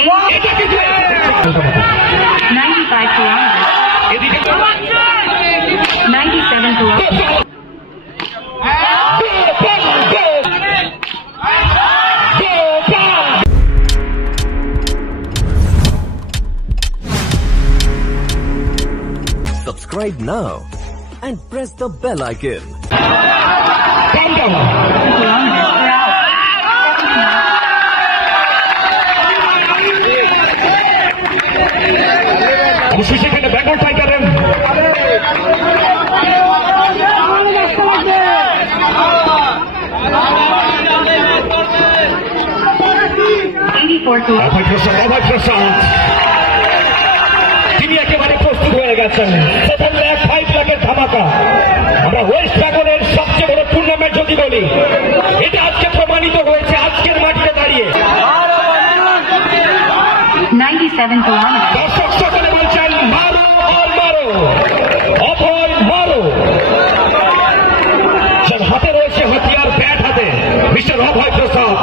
95 kilometers. 97 kilometers. Subscribe now and press the bell icon. সেখানে বেঙ্গল টাইগারের তিনি একেবারে প্রস্তুত হয়ে গেছেন। 5 লাখের ধামাকা। আমরা ওয়েস্ট বেঙ্গলের সবচেয়ে বড় টুর্নামেন্ট যদি বলি, এটা আজকে প্রমাণিত হয়েছে আজকের মাটিতে দাঁড়িয়ে। 97 kilometers. দর্শক সকলে বলছেন মারো আর মারো, অভয় মারো। যার হাতে রয়েছে হাতিয়ার, ব্যাট হাতে, মিস্টার অভয় প্রসাদ।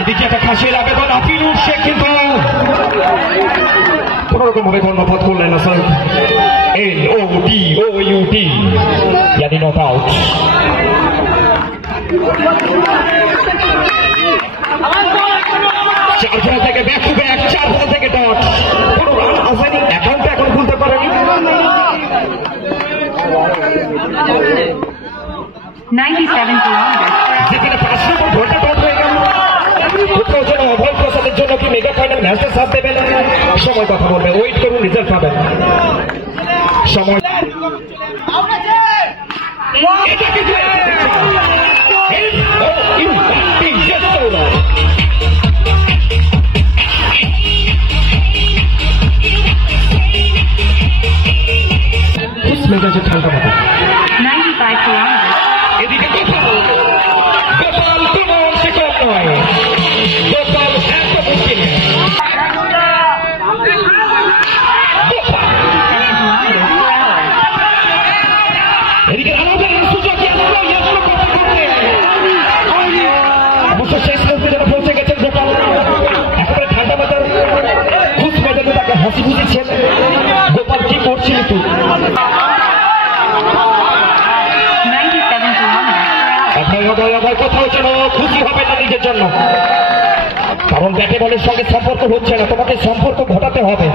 এদিকে একটা খাসির আবেদন আপিল উঠছে, কিন্তু কোন রকম ভাবে গণ্যপাত করলেন না স্যার। LODOUT यानी नॉट आउट। 4 বল থেকে ব্যাক টু ব্যাক, 4 বল থেকে ডট। কোন রান আসেনি, অ্যাকাউন্টে এখন খুলতে পারেনি। 97 kilometers. যেখানে 5 নম্বর ঘন্টা ডট হয়ে গেল। কোথাও যেন অভয় প্রসাদের জন্য কি মেগা ফাইনাল ম্যাচটা সাথ দেবেন। সময় কথা বলবে, ওয়েট করুন, রেজাল্ট পাবেন। সময় মেজাজে ঠান্ডা মাথা। 95 kilometers. এদিকে গোপাল কোনো অংশে কম নয়। গোপাল এত মুশকিল। এদিকে আলাদা সুযোগ অবশ্য শেষ মুহূর্তে যারা পৌঁছে গেছেন গোপাল একেবারে ঠান্ডা মাথার খুশ মেজাজে তাকে হাসি খুঁজেছেন। গোপাল কি করছিলি তুই? 97 kilometers. কোথাও যেন খুশি হবে না নিজের জন্য, কারণ ব্যাটে বলের সঙ্গে সম্পর্ক হচ্ছে না। তোমাকে সম্পর্ক ঘটাতে হবে।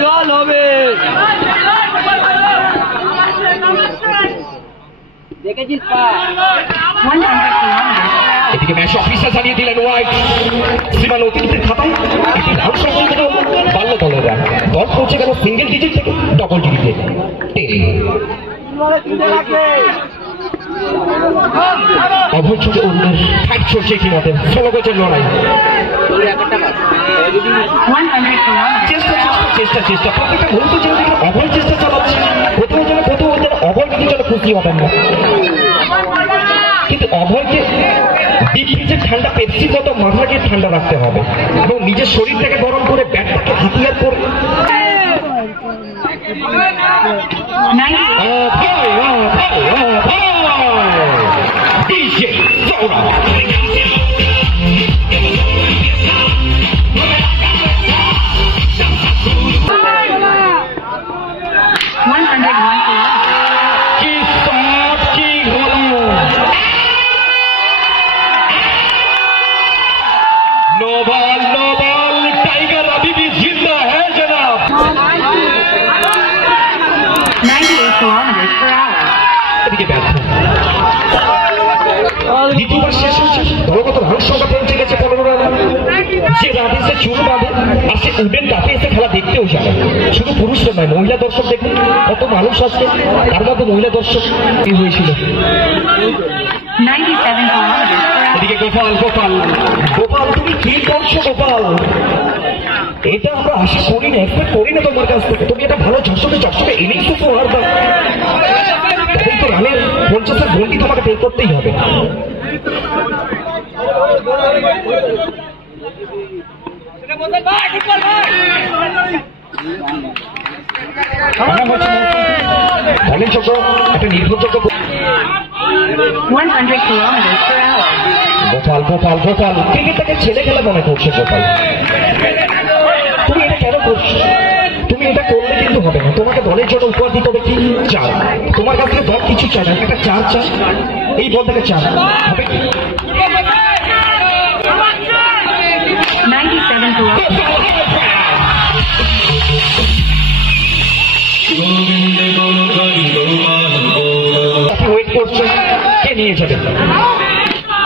জল হবে। দেখেছিস 100 kilometers. এদিকে ম্যাচ অফিসার জানিয়ে দিলেন হোয়াইট। সীমানা অতিরিক্তের খাতায় রান সংখ্যা থেকে বাড়ল দলের রান। দল পৌঁছে গেল সিঙ্গেল ডিজিট থেকে ডবল ডিজিটে। অভয় ছোট অন্যের ফাইট চলছে ইতিমধ্যে। 16 গজের লড়াই। 100 kilometers. চেষ্টা প্রত্যেকটা মুহূর্ত যেন অভয় চেষ্টা চালাচ্ছে। কোথাও যেন অভয় নিজের জন্য খুশি হবেন না, কিন্তু অভয়কে ডিপ ফ্রিজের ঠান্ডা পেপসির মতো মাথাকে ঠান্ডা রাখতে হবে এবং নিজের শরীরটাকে গরম করে ব্যাটটাকে হাতিয়ার করে। DJ Saurabh. 101 kilometers. কি শট, কি হলো! नो बॉल टाइगर अभी भी जिंदा है जनाब। 98 kilometers per hour. এদিকে ব্যর্থ। দ্বিতীয়বার শেষ হয়েছে। দলগত রান সংখ্যা পৌঁছে গেছে 15 রানে। যে রানে সে চুল বাঁধে আর সে উডেন কাপে এসে খেলা দেখতেও জানে। শুধু পুরুষরা নয়, মহিলা দর্শক দেখুন কত মানুষ আসছে, তার মধ্যে মহিলা দর্শক কি হয়েছিল। 97 kilometers per hour. এদিকে গোপাল তুমি কি করছো গোপাল? এটা আমরা আশা করি না, এক্সপেক্ট করি না তোমার কাছ থেকে। তুমি একটা ভালো চকচকে ইনিংস উপহার দাও, তবেই তো রানের 50-এর গন্ডি তোমাকে বের করতেই হবে। মনে হচ্ছে অনেক যোগ্য একটা নির্ভরযোগ্য 100 kilometers per hour. Gopal Gopal Gopal ক্রিকেটটাকে ছেলে খেলা মনে করছে গোপাল। তুমি এটা কেন করছো? তুমি এটা করলে কিন্তু হবে না। তোমাকে দলের জন্য উপহার দিতে হবে কি? চার। তোমার কাছ থেকে দল কিছু চায় না, একটা চার চায়। এই বল থেকে চার হবে কি? 97 kilometers. ওয়েট করছো, কে নিয়ে যাবে?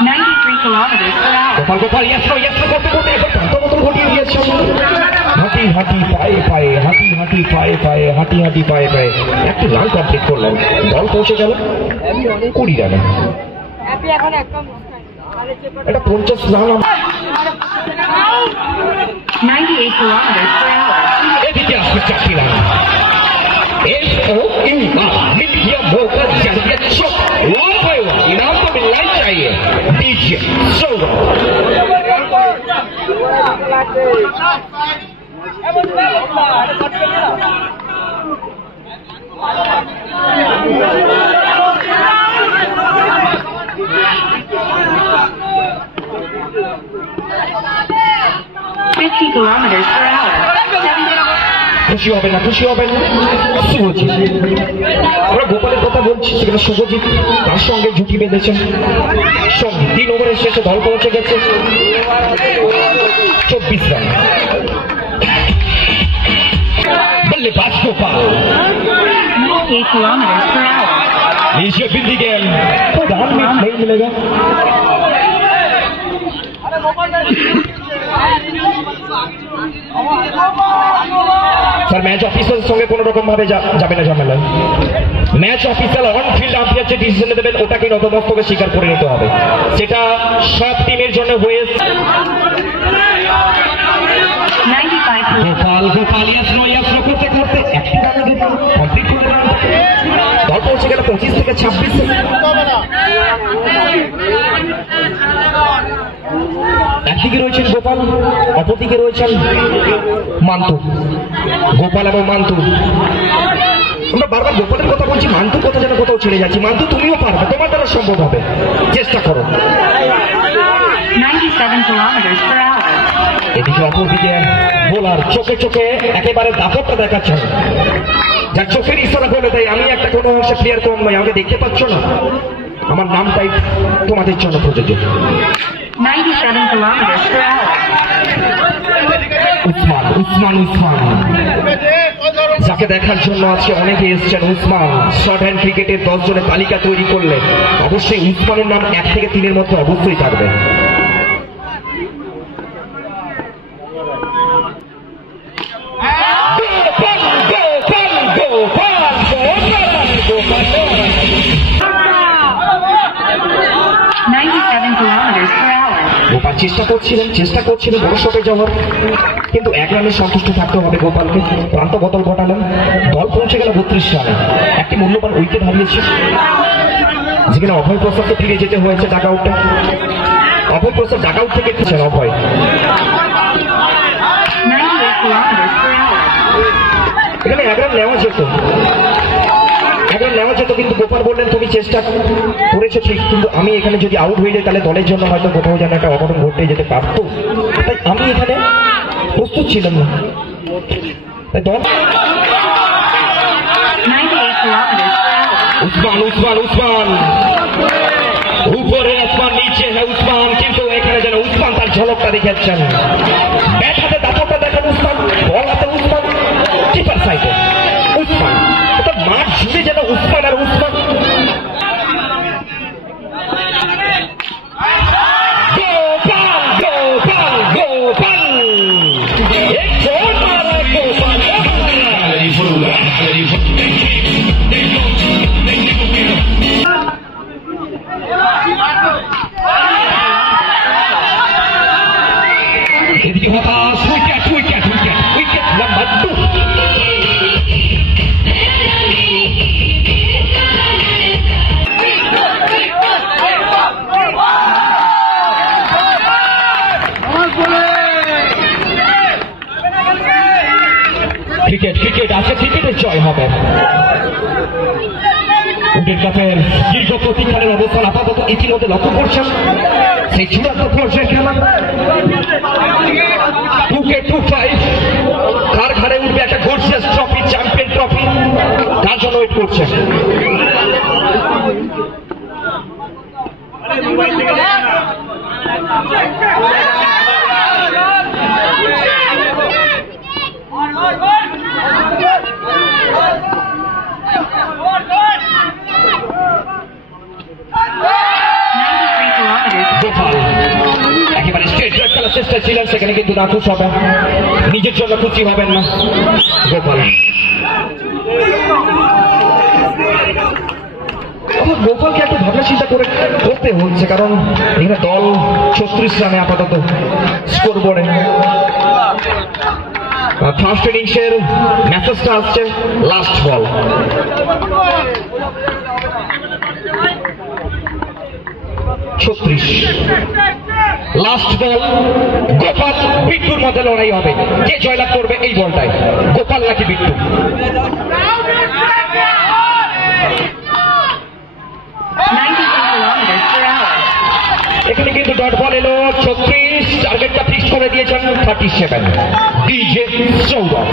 93 kilometers per hour. Gopal Gopal ইয়াসনো ইয়াসনো করতে করতে একবার প্রান্ত মতন ঘটিয়ে দিয়েছে। হাঁটি হাঁটি পায়ে পায়ে, হাঁটি হাঁটি পায়ে পায়ে, হাঁটি হাঁটি পায়ে পায়ে একটি রান কমপ্লিট করলাম। দল পৌঁছে গেল 20 রানে। এটা 50 রান। 98 kilometers per hour. এদিকে আসবে 4টি রান। मिल गया मौका, चाहिए चुप 1 by 1 इनाम तो मिलना ही चाहिए। डीजे सोवर Fifty kilometers per hour. খুশি হবে না, খুশি হবে না। শুভজিৎ, আমরা গোপালের কথা বলছি, সেখানে শুভজিৎ তার সঙ্গে জুটি বেঁধেছেন। সঙ্গে 3 ওভারের শেষে দল পৌঁছে গেছে 24 রান। बल्लेबाज गोपाल 98 kilometers per hour. नीचे बिंदी गेम तो धान में नहीं मिलेगा। স্যার ম্যাচ অফিসারের সঙ্গে কোন রকম ভাবে যাবে না ঝামেলা। Match officer on field umpire যে ডিসিশন দেবেন ওটাকে নতমস্তকে স্বীকার করে নিতে হবে। সেটা সব টিমের জন্য হয়ে। 95 kilometers. গোপাল গোপাল ইয়াসনো ইয়াসনো করতে করতে একটি রানে কমপ্লিট করে দিলেন। দল পৌঁছে গেল 25 থেকে 26। একদিকে রয়েছেন গোপাল, অপরদিকে রয়েছেন মান্তু। গোপাল এবং মান্তু, আমরা বারবার গোপালের কথা বলছি, মান্তুর কথা যেন কোথাও ছেড়ে যাচ্ছি। মান্তু তুমিও পারবে, তোমার দ্বারা সম্ভব হবে, চেষ্টা করো। 97 kilometers per hour. এদিকে অপরদিকে বোলার চোখে চোখে একেবারে দাপটটা দেখাচ্ছেন, যার চোখের ইশারা বলে দেয় আমি একটা কোনো অংশে প্লেয়ার কম নয়, আমাকে দেখতে পাচ্ছ না, আমার নামটাই তোমাদের জন্য প্রযোজ্য। 97 kilometers per hour. Usman Usman Usman, যাকে দেখার জন্য আজকে অনেকে এসছেন। উসমান শর্ট হ্যান্ড ক্রিকেটের 10 জনের তালিকা তৈরি করলে অবশ্যই উসমানের নাম 1 থেকে 3-এর মধ্যে অবশ্যই থাকবে। গোপাল চেষ্টা করছিলেন বড় শটে যাওয়ার, কিন্তু 1 রানে সন্তুষ্ট থাকতে হবে গোপালকে। প্রান্ত বদল ঘটালেন, দল পৌঁছে গেল 32 রানে। একটি মূল্যবান উইকেট হারিয়েছে, যেখানে অভয় প্রসাদকে ফিরে যেতে হয়েছে ডাকআউটে। অভয় প্রসাদ ডাকআউট থেকে খেলেছেন অভয়। 98 kilometers per hour. এখানে 1 রান নেওয়া যেত, 1 রান নেওয়া যেত, কিন্তু গোপাল বললেন তুমি চেষ্টা করেছো ঠিক, কিন্তু আমি এখানে যদি আউট হয়ে যাই তাহলে দলের জন্য হয়তো কোথাও যেন একটা অঘটন ঘটে যেতে পারত, তাই আমি এখানে প্রস্তুত ছিলাম না। তাই দল 98 kilometers per hour. Usman Usman Usman, উপরে আসমান নিচে হ্যাঁ উসমান, কিন্তু এখানে যেন উসমান তার ঝলকটা দেখাচ্ছেন। ব্যাট হাতে দাপটটা দেখান উসমান, বল হাতে উসমান, কিপার সাইডে উসমান, অর্থাৎ মাঠ জুড়ে যেন উসমান আর উসমান। গোপাল গোপাল গোপাল, এক গোল মারা গোপাল। এদিকে হতাশ, wicket wicket wicket wicket ticket আছে, টিকিটের জয় হবে। উটের কাপের দীর্ঘ প্রতীক্ষার অবস্থান আপাতত ইতিমধ্যে লক্ষ্য করছেন। সেই চূড়ান্ত পর্যায়ে খেলা 2K25 কার ঘাড়ে উঠবে একটা গর্জিয়াস ট্রফি, চ্যাম্পিয়ন ট্রফি, কার জন্য ওয়েট করছে। গোপাল একেবারে স্ট্রেট ড্রাইভ খেলার চেষ্টা ছিলেন, সেখানে কিন্তু নাখুশ হবেন, নিজের জন্য খুশি হবেন না গোপাল। গোপালকে একটু ভাবনা চিন্তা করতে হচ্ছে, কারণ এখানে দল 36 রানে আপাতত স্কোর বোর্ডে। ফার্স্ট ইনিংসের ম্যাচেসটা আসছে last ball. Last ball, Gopal বিট্টুর মধ্যে লড়াই হবে, কে জয়লাভ করবে এই বলটায়, গোপাল নাকি বিট্টু। এখানে কিন্তু ডট বল এলো 36, টার্গেটটা ফিক্স করে দিয়েছেন 37 ডিজে সৌরভ।